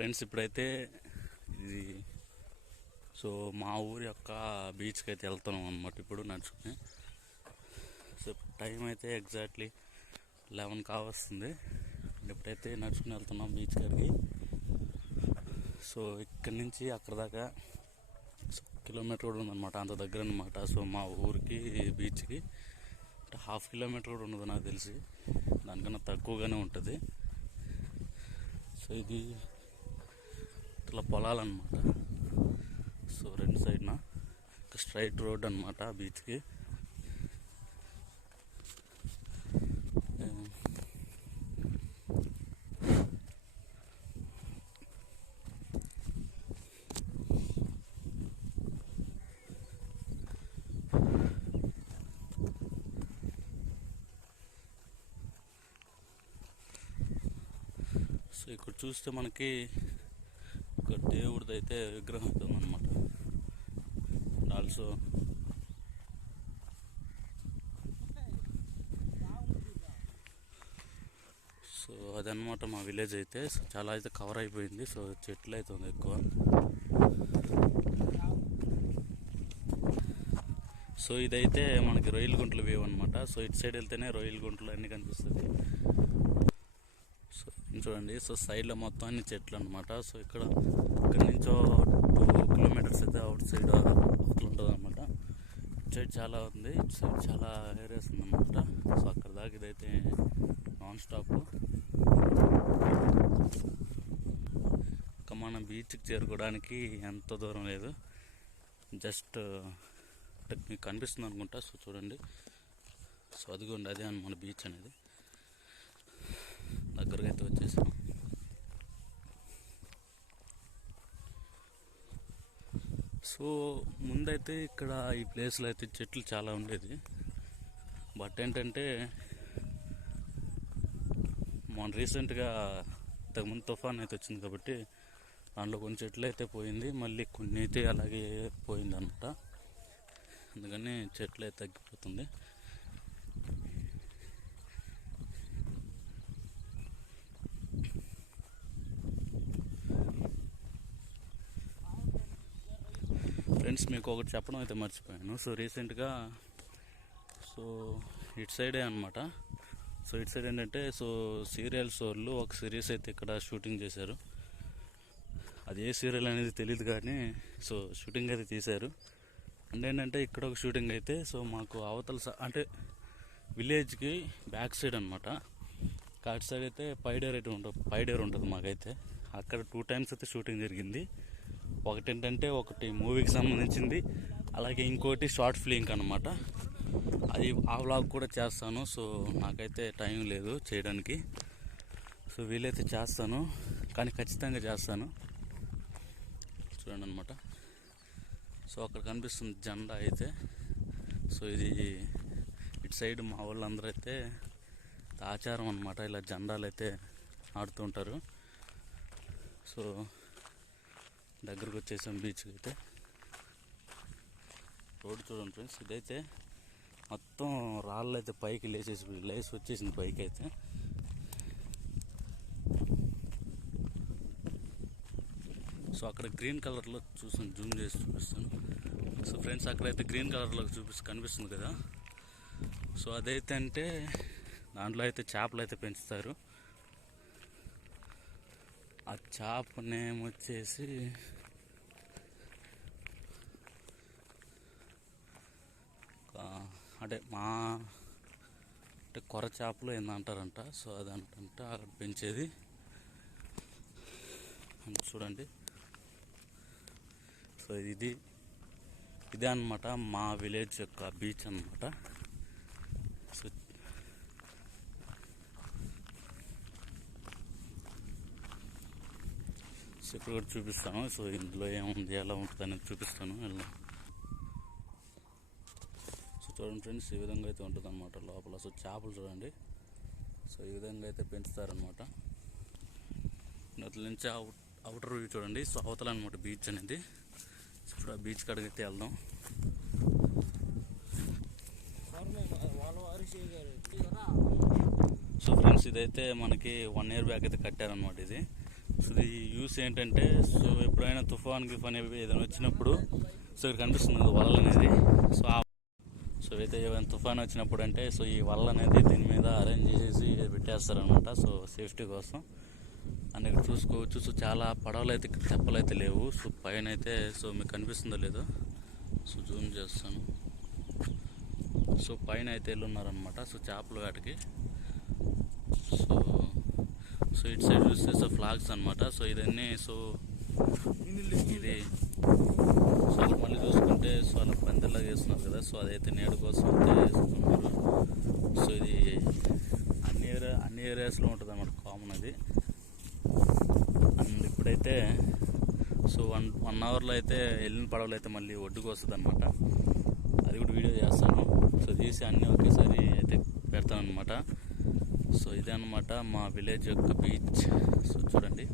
Friends ఇప్పుడైతే ఇది మా ఊరి యొక్క బీచ్కి అయితే వెళ్తున్నాం అన్నమాట. ఇప్పుడు నడుచుకుని టైం అయితే ఎగ్జాక్ట్లీ 11 కావస్తుంది. ఇప్పుడైతే నడుచుకుని వెళ్తున్నాం బీచ్ కాడికి. ఇక్కడి నుంచి అక్కడ దాకా కిలోమీటర్ కూడా ఉందన్నమాట, అంత దగ్గర అనమాట. మా ఊరికి బీచ్కి ½ కిలోమీటర్ కూడా ఉండదు నాకు తెలిసి, దానికన్నా తక్కువగానే ఉంటుంది. ఇది ఇట్లా పొలాలన్నమాట. రెండు సైడ్న స్ట్రైట్ రోడ్ అనమాట బీచ్కి. ఇక్కడ చూస్తే మనకి ఒక దేవుడిది అయితే విగ్రహం అవుతుంది అనమాట. ఆల్సో అదనమాట మా విలేజ్ అయితే. చాలా అయితే కవర్ అయిపోయింది. చెట్లు అయితే ఉంది ఎక్కువ. ఇదైతే మనకి రొయ్యల గుంటలు వ్యూ అనమాట. ఇటు సైడ్ వెళ్తేనే రొయ్యల గుంటలు అన్నీ కనిపిస్తుంది. చూడండి, సైడ్లో మొత్తం అన్ని చెట్లు అనమాట. ఇక్కడ నుంచో 2 కిలోమీటర్స్ అయితే అవుట్ సైడ్ అట్లా ఉంటుంది అనమాట. ఇటు సైడ్ చాలా ఉంది, ఇటు సైడ్ చాలా ఏరియాస్ ఉందన్నమాట. అక్కడ దాకా ఇదైతే నాన్ స్టాప్. ఇంకా మనం బీచ్కి చేరుకోవడానికి ఎంత దూరం లేదు, జస్ట్ మీకు కనిపిస్తుంది అనుకుంటా. చూడండి, అదిగోండి, అదే మన బీచ్ అనేది. దగ్గరగా అయితే వచ్చేసాం. ముందైతే ఇక్కడ ఈ ప్లేస్లో అయితే చెట్లు చాలా ఉండేది. బట్ ఏంటంటే మన రీసెంట్గా ఇంతకుముందు తుఫాన్ అయితే వచ్చింది కాబట్టి దాంట్లో కొన్ని చెట్లు అయితే పోయింది, మళ్ళీ కొన్ని అయితే అలాగే పోయింది అనమాట. అందుకని చెట్లు అయితే తగ్గిపోతుంది. ఫ్రెండ్స్, మీకు ఒకటి చెప్పడం అయితే మర్చిపోయాను. రీసెంట్గా ఇటు సైడే అనమాట. ఇటు సైడ్ ఏంటంటే సీరియల్స్ వాళ్ళు ఒక సిరీస్ అయితే ఇక్కడ షూటింగ్ చేశారు. అది ఏ సీరియల్ అనేది తెలియదు కానీ షూటింగ్ అయితే తీశారు. అంటే ఏంటంటే ఇక్కడ ఒక షూటింగ్ అయితే మాకు అవతల అంటే విలేజ్కి బ్యాక్ సైడ్ అనమాట. అటు సైడ్ అయితే పైడేర్ ఉంటుంది మాకైతే. అక్కడ 2 times అయితే షూటింగ్ జరిగింది. ఒకటి ఏంటంటే ఒకటి మూవీకి సంబంధించింది, అలాగే ఇంకోటి షార్ట్ ఫిల్మ్ అనమాట. అది ఆ వ్లాగ్ కూడా చేస్తాను. నాకైతే టైం లేదు చేయడానికి. వీలైతే చేస్తాను, కానీ ఖచ్చితంగా చేస్తాను. చూడండి అనమాట. అక్కడ కనిపిస్తుంది జెండా అయితే. ఇది ఇటు సైడ్ మా వాళ్ళందరూ అయితే ఆచారం అనమాట, ఇలా జెండాలు అయితే ఆడుతూ ఉంటారు. దగ్గరకు వచ్చేసాం బీచ్కి అయితే. రోడ్డు చూడండి ఫ్రెండ్స్, ఇదైతే మొత్తం రాళ్ళు అయితే పైకి లేచి వచ్చేసింది పైకి అయితే. అక్కడ గ్రీన్ కలర్లో జూమ్ చేసి చూపిస్తాను. ఫ్రెండ్స్, అక్కడైతే గ్రీన్ కలర్లో కనిపిస్తుంది కదా. అదైతే అంటే దాంట్లో అయితే చేపలు అయితే పెంచుతారు. ఆ చేప నేమ్ వచ్చేసి అంటే కొర చేపలు ఏందంటారంట. అదంట అక్కడ పెంచేది. చూడండి, ఇదే అనమాట మా విలేజ్ యొక్క బీచ్ అనమాట. ఇప్పుడు కూడా చూపిస్తాను. ఇందులో ఏముంది, ఎలా ఉంటుంది అనేది చూపిస్తాను. చూడండి ఫ్రెండ్స్, ఈ విధంగా అయితే ఉంటుంది అనమాట లోపల. చేపలు చూడండి, ఈ విధంగా అయితే పెంచుతారనమాట. అట్ల నుంచి అవుటర్ వ్యూ చూడండి. అవతల అనమాట బీచ్ అనేది. ఇప్పుడు ఆ బీచ్ కాడికి అయితే వెళ్దాం. ఫ్రెండ్స్, ఇదైతే మనకి 1 year బ్యాక్ అయితే కట్టారనమాట. ఇది సో ఇది యూస్ ఏంటంటే, సో ఎప్పుడైనా తుఫాన్ గిఫాన్ ఏదైనా వచ్చినప్పుడు సో ఇక్కడ కనిపిస్తుంది కదా వలలు అనేది. సో అయితే ఏమైనా తుఫాన్ వచ్చినప్పుడు అంటే సో ఈ వల అనేది దీని మీద అరేంజ్ చేసేసి పెట్టేస్తారనమాట, సో సేఫ్టీ కోసం. అండ్ ఇక్కడ చూసుకోవచ్చు, సో చాలా పడవలు అయితే ఇక్కడ తెప్పలు అయితే లేవు. సో పైన అయితే సో మీకు కనిపిస్తుందో లేదో, సో జూమ్ చేస్తాను. సో పైన అయితే వెళ్ళున్నారనమాట సో చేపల వేటకి. సో సో ఇటు సైడ్ చూస్తే సో ఫ్లాగ్స్ అనమాట. సో ఇదన్నీ సో ఇది సో మళ్ళీ చూసుకుంటే సో అలా పందిలాగా వేస్తున్నారు కదా, సో అదైతే నేడు కోసం అయితే వేస్తున్నారు. సో ఇది అన్ని ఏరియాస్లో ఉంటుంది అన్నమాట, కామన్ అది. అండ్ ఇప్పుడైతే సో వన్ అవర్లో అయితే వెళ్ళిన పడవలు అయితే మళ్ళీ ఒడ్డుకు వస్తుంది అనమాట. అది కూడా వీడియో చేస్తాను. సో తీసి అన్నీ ఒకేసారి అయితే పెడతాను అనమాట. సో ఇదే అనమాట మా విలేజ్ యొక్క బీచ్. సో చూడండి,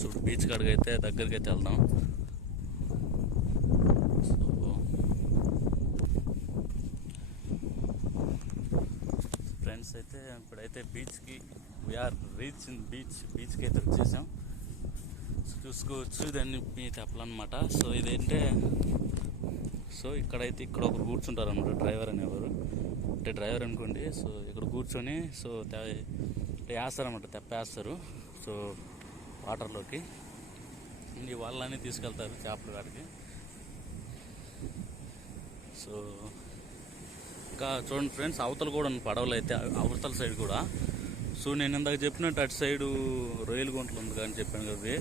సో బీచ్ కాడికి అయితే దగ్గరికి అయితే వెళ్దాం. సో ఫ్రెండ్స్ అయితే ఇప్పుడైతే బీచ్కి వీఆర్ రీచ్ ఇన్ బీచ్కి అయితే వచ్చేసాం. సో చూసుకోవచ్చు, దాన్ని మీ తెప్పలన్నమాట. సో ఇదేంటే సో ఇక్కడైతే ఇక్కడ ఒకరు కూర్చుంటారు అనమాట, డ్రైవర్ అనేవారు. అంటే డ్రైవర్ అనుకోండి. సో ఇక్కడ కూర్చొని సో వేస్తారనమాట, తెప్పేస్తారు సో వాటర్లోకి. ఈ వాళ్ళని తీసుకెళ్తారు చేపల కాడికి. సో ఇంకా చూడండి ఫ్రెండ్స్, అవతల కూడా ఉన్న పడవలు అయితే అవతల సైడ్ కూడా. సో నేను ఇందాక చెప్పినట్టు అటు సైడు రొయ్యల గుంటలు ఉంది అని చెప్పాను కదా,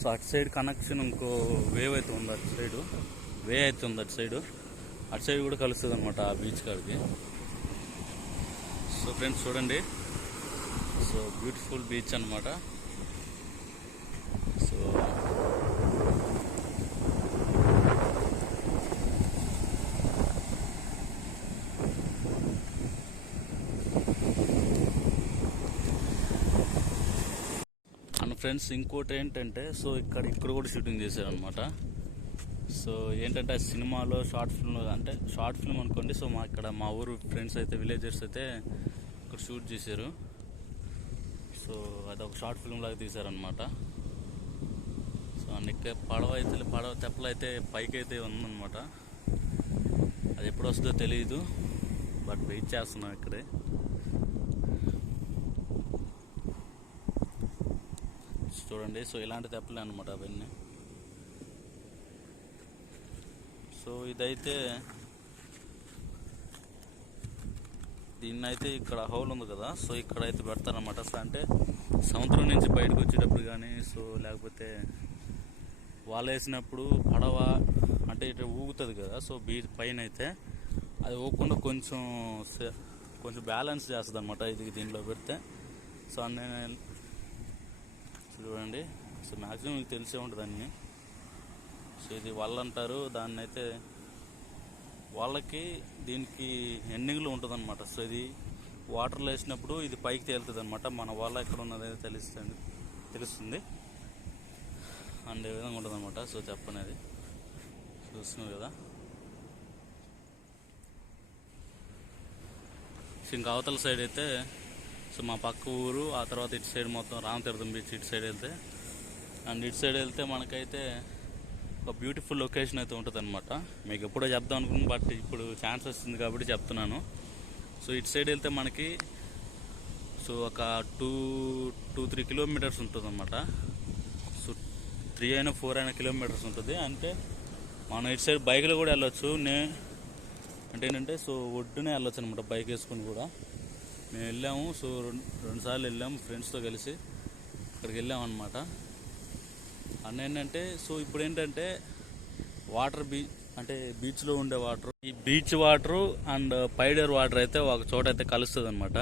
సో అటు సైడ్ కనెక్షన్ ఇంకో వేవ్ అయితే ఉంది, అటు సైడు వే అయితే ఉంది అటు సైడ్ కూడా కలుస్తుంది అనమాట ఆ బీచ్ కాడికి. సో ఫ్రెండ్స్ చూడండి, సో బ్యూటిఫుల్ బీచ్ అనమాట. సో ఫ్రెండ్స్ ఇంకోటి ఏంటంటే సో ఇక్కడ కూడా షూటింగ్ చేశారనమాట. సో ఏంటంటే ఆ సినిమాలో షార్ట్ ఫిల్మ్ అనుకోండి. సో మా ఊరు ఫ్రెండ్స్ అయితే విలేజర్స్ అయితే ఇక్కడ షూట్ చేశారు. సో అదొక షార్ట్ ఫిల్మ్ లాగా తీశారనమాట. సో అందుకే పడవ తెప్పలు అయితే పైకి అయితే ఉందన్నమాట. అది ఎప్పుడు వస్తుందో తెలియదు, బట్ వెయిట్ చేస్తున్నాం ఇక్కడే. చూడండి, సో ఇలాంటి తెప్పలే అనమాట అవన్నీ. సో ఇదైతే దీన్నైతే ఇక్కడ హోల్ ఉంది కదా, సో ఇక్కడైతే పెడతారనమాట. సో అంటే సముద్రం నుంచి బయటకు వచ్చేటప్పుడు కానీ, సో లేకపోతే వాళ్ళు వేసినప్పుడు పడవ అంటే ఇట్లా ఊగుతుంది కదా, సో బీచ్ పైన అయితే అది ఊగకుండా కొంచెం బ్యాలెన్స్ చేస్తుంది అనమాట ఇది దీంట్లో పెడితే. సో అన్నీ చూడండి, సో మ్యాక్సిమం మీకు తెలిసే ఉంటుంది అన్నీ. సో ఇది వల్ల అంటారు దాన్ని అయితే. వాళ్ళకి దీనికి ఎండింగ్లో ఉంటుంది అనమాట. సో ఇది వాటర్లో వేసినప్పుడు ఇది పైకి తేలుతుంది అనమాట. మన వాళ్ళ ఎక్కడ ఉన్నది తెలుస్తుంది అండ్ ఏ విధంగా ఉంటుంది అనమాట. సో చెప్పనేది చూస్తున్నావు కదా. సో ఇంకా అవతల సైడ్ అయితే సో మా పక్క ఊరు, ఆ తర్వాత ఇటు సైడ్ మొత్తం రామతీర్థం బీచ్ ఇటు సైడ్ వెళ్తే మనకైతే ఒక బ్యూటిఫుల్ లొకేషన్ అయితే ఉంటుంది అనమాట. మీకు ఎప్పుడో చెప్దాం అనుకున్నాను, బట్ ఇప్పుడు ఛాన్స్ వస్తుంది కాబట్టి చెప్తున్నాను. సో ఇటు సైడ్ వెళ్తే మనకి సో ఒక 2-3 కిలోమీటర్స్ ఉంటుంది అనమాట. సో 3 అయినా 4 అయినా కిలోమీటర్స్ ఉంటుంది. అంటే మనం ఇటు సైడ్ బైక్లో కూడా వెళ్ళొచ్చు. అంటే ఏంటంటే సో ఒడ్డునే వెళ్ళొచ్చు అనమాట, బైక్ వేసుకొని కూడా. మేము వెళ్ళాము. సో 2 సార్లు వెళ్ళాము ఫ్రెండ్స్తో కలిసి అక్కడికి వెళ్ళాము అనమాట. అండ్ ఏంటంటే సో ఇప్పుడు ఏంటంటే వాటర్ అంటే బీచ్లో ఉండే వాటర్, ఈ బీచ్ వాటరు అండ్ పైడర్ వాటర్ అయితే ఒక చోట అయితే కలుస్తుంది అనమాట.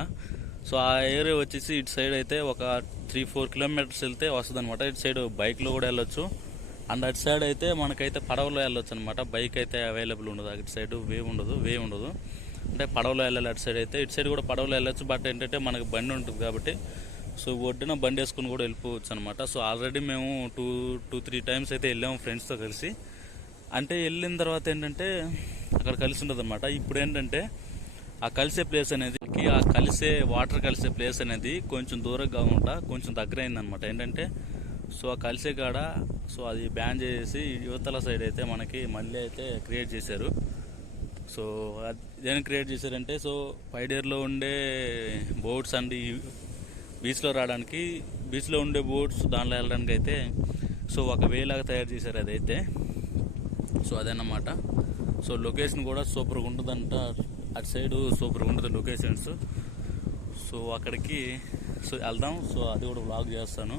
సో ఆ ఏరియా వచ్చేసి ఇటు సైడ్ అయితే ఒక 3-4 కిలోమీటర్స్ వెళ్తే వస్తుంది అనమాట. ఇటు సైడ్ బైక్లో కూడా వెళ్ళొచ్చు. అండ్ అటు సైడ్ అయితే మనకైతే పడవలో వెళ్ళొచ్చు అనమాట. బైక్ అయితే అవైలబుల్ ఉండదు అటు సైడ్, వే ఉండదు. అంటే పడవలో వెళ్ళాలి అటు సైడ్ అయితే. ఇటు సైడ్ కూడా పడవలో వెళ్ళొచ్చు, బట్ ఏంటంటే మనకు బండి ఉంటుంది కాబట్టి సో ఒడ్డున బండి వేసుకుని కూడా వెళ్ళిపోవచ్చు అనమాట. సో ఆల్రెడీ మేము 2-3 టైమ్స్ అయితే వెళ్ళాము ఫ్రెండ్స్తో కలిసి. అంటే వెళ్ళిన తర్వాత ఏంటంటే అక్కడ కలిసి ఉంటుంది అనమాట. ఇప్పుడు ఏంటంటే ఆ కలిసే ప్లేస్ అనేది ఆ కలిసే వాటర్ కలిసే ప్లేస్ అనేది కొంచెం దూరంగా ఉంటా కొంచెం దగ్గర అయిందనమాట. ఏంటంటే సో ఆ కలిసే కాడ సో అది బ్యాన్ చేసి యువతల సైడ్ అయితే మనకి మళ్ళీ అయితే క్రియేట్ చేశారు. సో దేని క్రియేట్ చేశారంటే సో పైడేరులో ఉండే బోట్స్ అండ్ బీచ్లో రావడానికి, బీచ్లో ఉండే బోట్స్ దాంట్లో వెళ్ళడానికి అయితే సో ఒక వేలాగా తయారు చేశారు అదైతే. సో అదన్నమాట. సో లొకేషన్ కూడా సూపర్గా ఉంటుందంట, అటు సైడు సూపర్గా ఉంటుంది లొకేషన్స్. సో అక్కడికి సో వెళ్దాం. సో అది కూడా వ్లాగ్ చేస్తాను.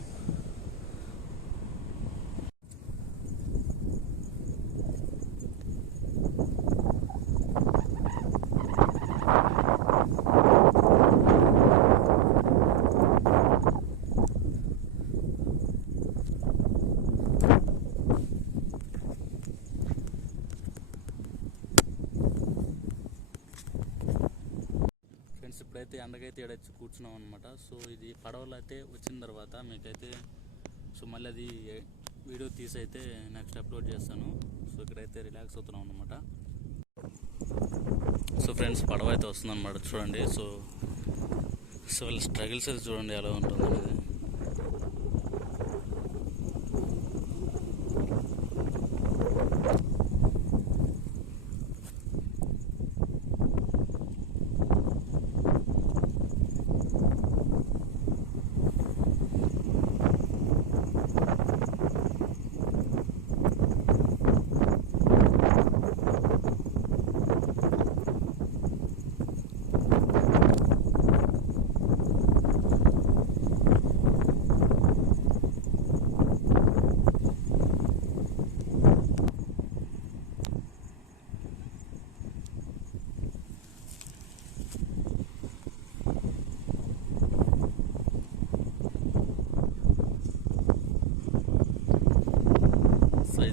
ఇప్పుడైతే ఎండకైతే ఏడొచ్చి కూర్చున్నాం అనమాట. సో ఇది పడవలు అయితే వచ్చిన తర్వాత మీకైతే సో మళ్ళీ అది వీడియో తీసి అయితే నెక్స్ట్ అప్లోడ్ చేస్తాను. సో ఇక్కడైతే రిలాక్స్ అవుతున్నాం అనమాట. సో ఫ్రెండ్స్ పడవ అయితే వస్తుందన్నమాట, చూడండి. సో సో వాళ్ళ స్ట్రగుల్స్ అయితే చూడండి ఎలా ఉంటుంది అనేది.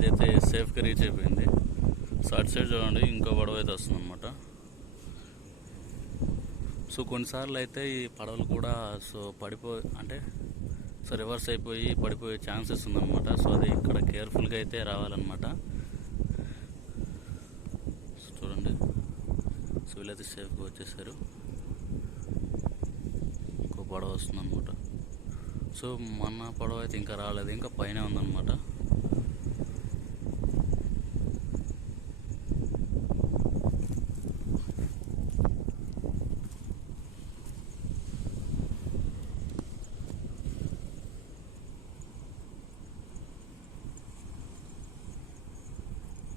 ఇదైతే సేఫ్గా రీచ్ అయిపోయింది. సో అటు సైడ్ చూడండి ఇంకో పడవ అయితే వస్తుంది అనమాట. సో కొన్నిసార్లు అయితే ఈ పడవలు కూడా సో అంటే సో రివర్స్ అయిపోయి పడిపోయే ఛాన్సెస్ ఉందన్నమాట. సో అది ఇక్కడ కేర్ఫుల్గా అయితే రావాలన్నమాట. సో చూడండి, సో వీళ్ళైతే సేఫ్గా వచ్చేసారు. ఇంకో పడవ వస్తుంది అనమాట. సో మన పడవ అయితే ఇంకా రాలేదు, ఇంకా పైన ఉందన్నమాట.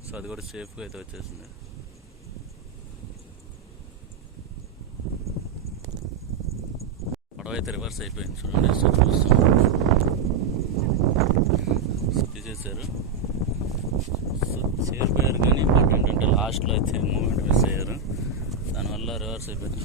సో అది కూడా సేఫ్గా అయితే వచ్చేసింది. పడవ అయితే రివర్స్ అయిపోయింది చూడండి. సో తీసేసారు. సో చేరిపోయారు కానీ బట్ ఏంటంటే లాస్ట్లో అయితే మూమెంట్ మిస్ అయ్యారు, దానివల్ల రివర్స్ అయిపోయింది.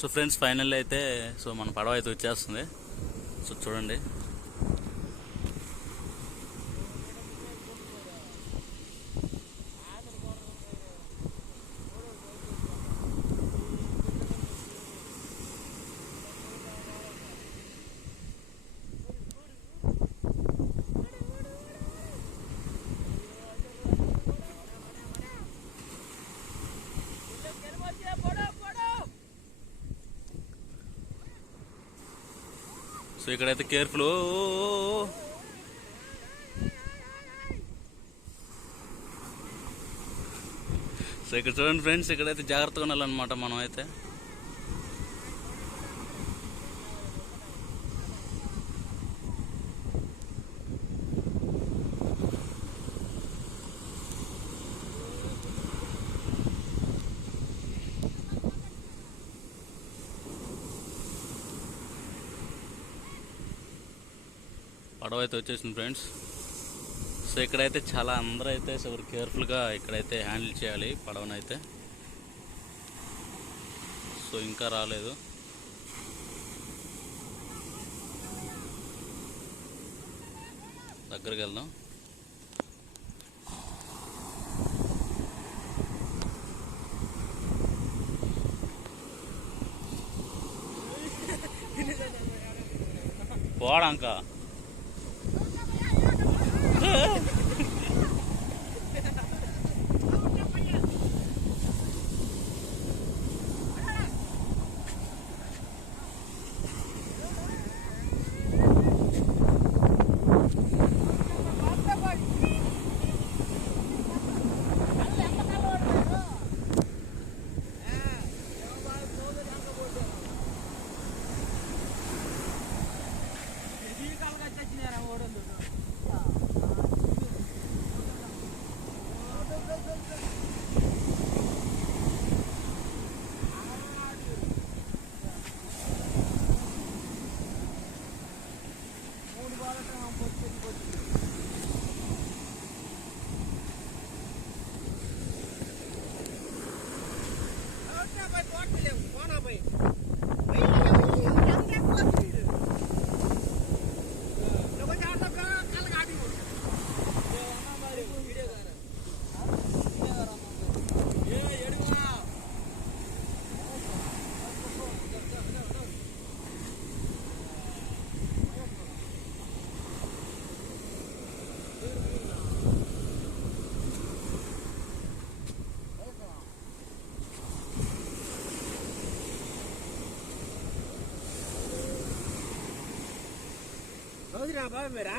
సో ఫ్రెండ్స్ ఫైనల్ అయితే సో మన పడవ అయితే వచ్చేస్తుంది. సో చూడండి, సో ఇక్కడైతే కేర్ఫుల్. సో ఇక్కడ చూడండి ఫ్రెండ్స్, ఇక్కడైతే జాగ్రత్తగా ఉండాలన్నమాట మనం అయితే. పడవ అయితే వచ్చేసింది ఫ్రెండ్స్. సో ఇక్కడైతే చాలా అందరూ అయితే సో కేర్ఫుల్గా ఇక్కడైతే హ్యాండిల్ చేయాలి పడవనైతే. సో ఇంకా రాలేదు. దగ్గరికి వెళ్దాం. పోడాంకా मेरा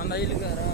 अंदाज लगा रहा